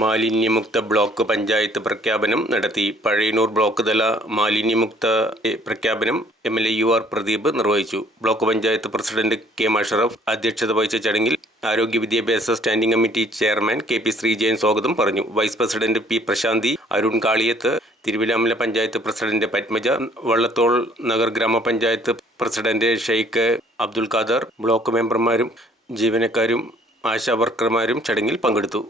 മാലിന്യമുക്ത ബ്ലോക്ക് പഞ്ചായത്ത് പ്രഖ്യാപനം നടത്തി. പഴയനൂർ ബ്ലോക്ക് തല മാലിന്യമുക്ത പ്രഖ്യാപനം M L A U R Pradeep നിർവഹിച്ചു. Block panchayat president K Musharaf അധ്യക്ഷത വഹിച്ച ചടങ്ങിൽ ആരോഗ്യ വിദ്യാഭ്യാസ standing committee chairman K P Sreejayan സ്വാഗതം പറഞ്ഞു. Vice president P Prasanthi Arun Kaliyath Thiruvilwamala panchayat president Padmaja Vallathol Nagar grama panchayat president Sheikh Abdul Khader block മെമ്പർമാരും ജീവനക്കാരും ആശാ വർക്കർമാരും ചടങ്ങിൽ പങ്കെടുത്തു.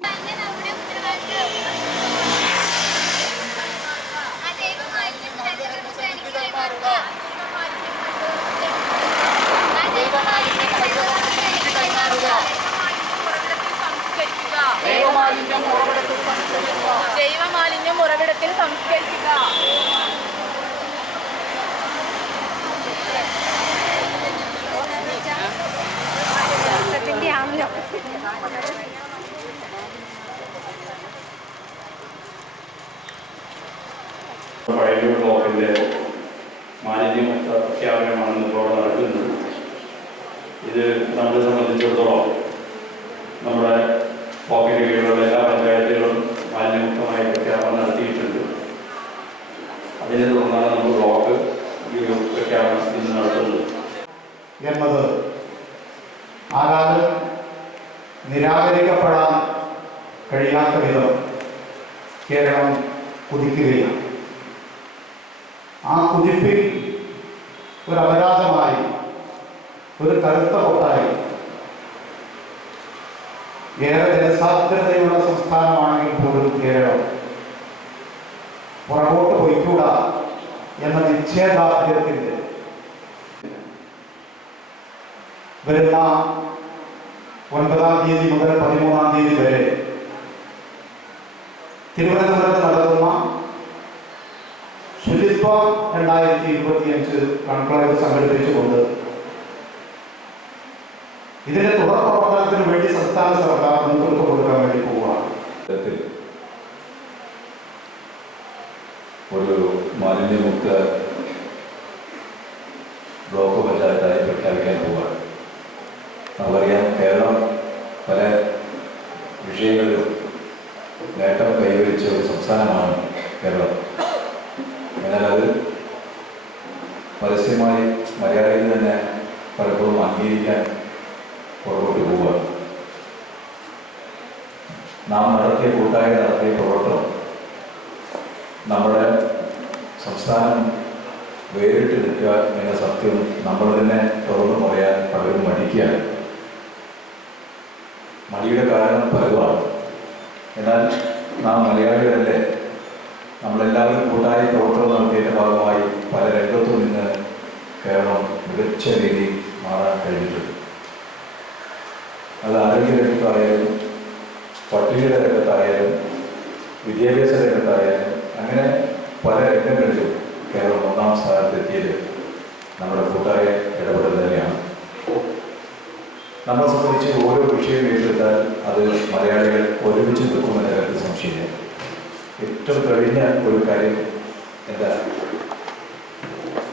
ജൈവമാലിന്യം ഉറവിടത്തിൽ സംസ്കരിക്കുക. ആണല്ലോ. പഴയൂർ ബ്ലോക്കിന്റെ മാലിന്യമുക്ത പ്രഖ്യാപനമാണ് ഇപ്പോൾ നടക്കുന്നത് ഇത് നമ്മളെ സംബന്ധിച്ചിടത്തോളം നമ്മുടെ പോക്കറ്റ് കീഴിലുള്ള എല്ലാ പഞ്ചായത്തുകളും മാലിന്യമുക്തമായ പ്രഖ്യാപനം നടത്തിയിട്ടുണ്ട് അതിനെ തുടർന്നാണ് നമ്മൾ ബ്ലോക്ക് ഈ ഒരു പ്രഖ്യാപനം ഇന്ന് നടത്തുന്നത് എന്നത് ആകാലം നിരാകരിക്കപ്പെടാൻ കഴിയാത്ത വിധം കേരളം കുതിക്കുകയാണ്. ആ കുതിപ്പിൽ ഒരു അപരാധമായി ഒരു കറുത്ത പൊട്ടായി ഏറെ ജനസാധ്യതയുള്ള സംസ്ഥാനമാണെങ്കിൽ പോലും കേരളം പുറകോട്ട് പോയിക്കൂടാ എന്ന നിശ്ചയദാർഢ്യത്തിന്റെ വരുന്ന ഒൻപതാം തീയതി മുതൽ പതിമൂന്നാം തീയതി വരെ. തിരുവനന്തപുരത്ത് നടത്തുന്ന ശുചിത്വ രണ്ടായിരത്തി ഇരുപത്തിയഞ്ച് കൺക്ലേവ് സംഘടിപ്പിച്ചുകൊണ്ട് ഇതിന്റെ തുടർ പ്രവർത്തനത്തിന് വേണ്ടി സംസ്ഥാന സർക്കാർ നേതൃത്വം കൊടുക്കാൻ വേണ്ടി പോവുകയാണ്. ഒരു മാലിന്യമുക്ത ബ്ലോക്ക് പഞ്ചായത്തായി പ്രഖ്യാപിക്കാൻ പോവുകയാണ് നമുക്കറിയാം കേരളം പല വിഷയങ്ങളിലും നേട്ടം കൈവരിച്ച ഒരു സംസ്ഥാനമാണ് കേരളം. എന്നാൽ അത് പരസ്യമായി മലയാളികൾ തന്നെ പലപ്പോഴും അംഗീകരിക്കാൻ പുറകോട്ട് പോവുക നാം നടത്തിയ കൂട്ടായി നടത്തിയ പ്രവർത്തനം നമ്മുടെ സംസ്ഥാനം വേറിട്ട് നിൽക്കുക എന്ന സത്യം നമ്മൾ തന്നെ തുറന്നു പറയാൻ പലരും മടിക്കുകയാണ്. മടിയുടെ കാരണം പലതുമാണ്. എന്നാൽ നാം മലയാളികളല്ലേ? നമ്മളെല്ലാവരും കൂട്ടായി പ്രവർത്തനം നടത്തിയതിന്റെ ഭാഗമായി പല രംഗത്തു നിന്ന് കേരളം മികച്ച രീതിയിൽ മാറാൻ കഴിഞ്ഞിട്ടുണ്ട്. അത് ആരോഗ്യ രംഗത്തായാലും പട്ടികയുടെ രംഗത്തായാലും വിദ്യാഭ്യാസ രംഗത്തായാലും അങ്ങനെ പല രംഗങ്ങളിലും കേരളം ഒന്നാം സ്ഥാനത്തെത്തിയത് നമ്മുടെ കൂട്ടായ ഇടപെടൽ തന്നെയാണ്. നമ്മളെ സംബന്ധിച്ച് ഓരോ വിഷയം ഏറ്റെടുത്താൽ അത് മലയാളികൾ ഒരുമിച്ച് നിൽക്കുമെന്ന കാര്യത്തിൽ സംശയമില്ല ഏറ്റവും കഴിഞ്ഞ ഒരു കാര്യം എന്താ?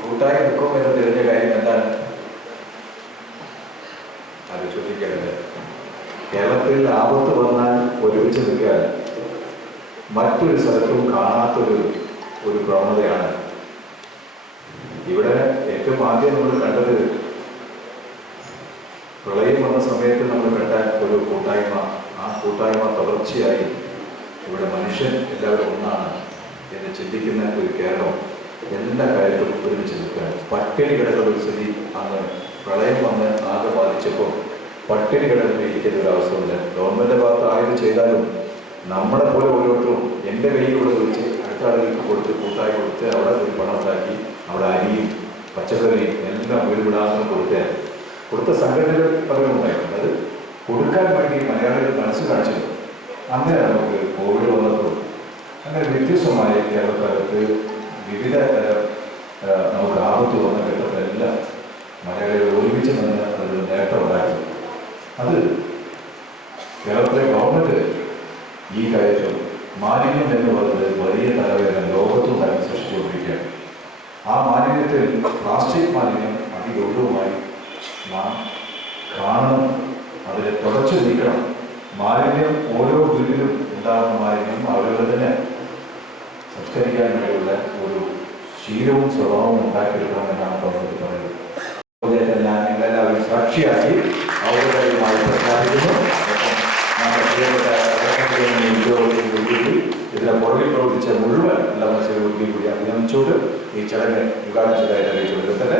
കൂട്ടായി നിൽക്കും എന്ന് തെളിഞ്ഞ കാര്യം എന്താണ്? അത് ചോദിക്കേണ്ടത് കേരളത്തിൽ ആപത്ത് വന്നാൽ ഒരുമിച്ച് നിൽക്കാൻ മറ്റൊരു സ്ഥലത്തും കാണാത്തൊരു ഒരു പ്രവണതയാണ്. ഇവിടെ ഏറ്റവും ആദ്യം നമ്മൾ കണ്ടത് പ്രളയം വന്ന സമയത്ത് നമ്മൾ കണ്ട ഒരു കൂട്ടായ്മ. ആ കൂട്ടായ്മ തുടർച്ചയായി ഇവിടെ മനുഷ്യൻ എല്ലാവരും ഒന്നാണ് എന്ന് ചിന്തിക്കുന്ന ഒരു കേരളം എല്ലാ കാര്യത്തിലും ഒരുമിച്ച് നിൽക്കുകയാണ്. പട്ടിണി കിടക്കുന്ന ഒരു സ്ഥിതി അന്ന് പ്രളയം വന്ന് ആകെ ബാധിച്ചപ്പോൾ പട്ടിണി കിടന്ന് ഇരിക്കുന്ന ഒരു അവസ്ഥയുണ്ട് ഗവൺമെന്റ് ഭാഗത്ത് ആയത് ചെയ്താലും നമ്മളെ പോലെ ഓരോരുത്തരും എന്റെ കയ്യിലൂടെ വിളിച്ച് അടുത്ത ആളുകൾക്ക് കൊടുത്ത് കൂട്ടായി കൊടുത്ത് അവിടെ ഒരു പണം ഉണ്ടാക്കി അവിടെ അരിയും പച്ചക്കറിയും എല്ലാം വീട് വിടാതെ കൊടുത്തേ സംഘടനകൾ പലരും അത് കൊടുക്കാൻ വേണ്ടി മലയാളികൾ മനസ്സ് കാണിച്ചത് അങ്ങനെ നമുക്ക് കോവിഡ് വന്നപ്പോൾ. അങ്ങനെ വ്യത്യസ്തമായ കേരളക്കാർക്ക് വിവിധ നമുക്ക് ആപത്ത് വന്ന ഘട്ടത്തിലെല്ലാം മലയാളികൾ ഒരുമിച്ച് നിന്ന് അതൊരു നേട്ടമുണ്ടാക്കി. അത് കേരളത്തിലെ ഗവൺമെന്റ് ഈ കാര്യത്തിൽ മാലിന്യം എന്ന് പറയുന്നത് വലിയ തലവേദന ലോകത്തും തന്നെ സൃഷ്ടിച്ചുകൊണ്ടിരിക്കുകയാണ്. ആ മാലിന്യത്തിൽ പ്ലാസ്റ്റിക് മാലിന്യം അതിഗൗരവമായി നാം കാണണം അതിനെ തുടച്ചു നീക്കണം. മാലിന്യം ഓരോ വീട്ടിലും ഉണ്ടാകുന്ന മാലിന്യം അവരുടെ തന്നെ സംസ്കരിക്കാൻ വേണ്ടിയുള്ള ഒരു ശീലവും സ്വഭാവവും ഉണ്ടാക്കിയെടുക്കണമെന്നാണ് ഗവൺമെന്റ് പറയുന്നത്. അതുപോലെ ഞാൻ നിങ്ങളെല്ലാവരും സാക്ഷിയാക്കി ഔപചാരികമായി പ്രഖ്യാപിക്കുന്നു. ഇതിനെ പുറകിൽ പ്രവർത്തിച്ച മുഴുവൻ എല്ലാ മത്സരവും കൂടി അഭിനന്ദിച്ചുകൊണ്ട് ഈ ചടങ്ങ് ഉദ്ഘാടനം ചെയ്തതായിട്ട് അറിയിച്ചുകൊണ്ട് തന്നെ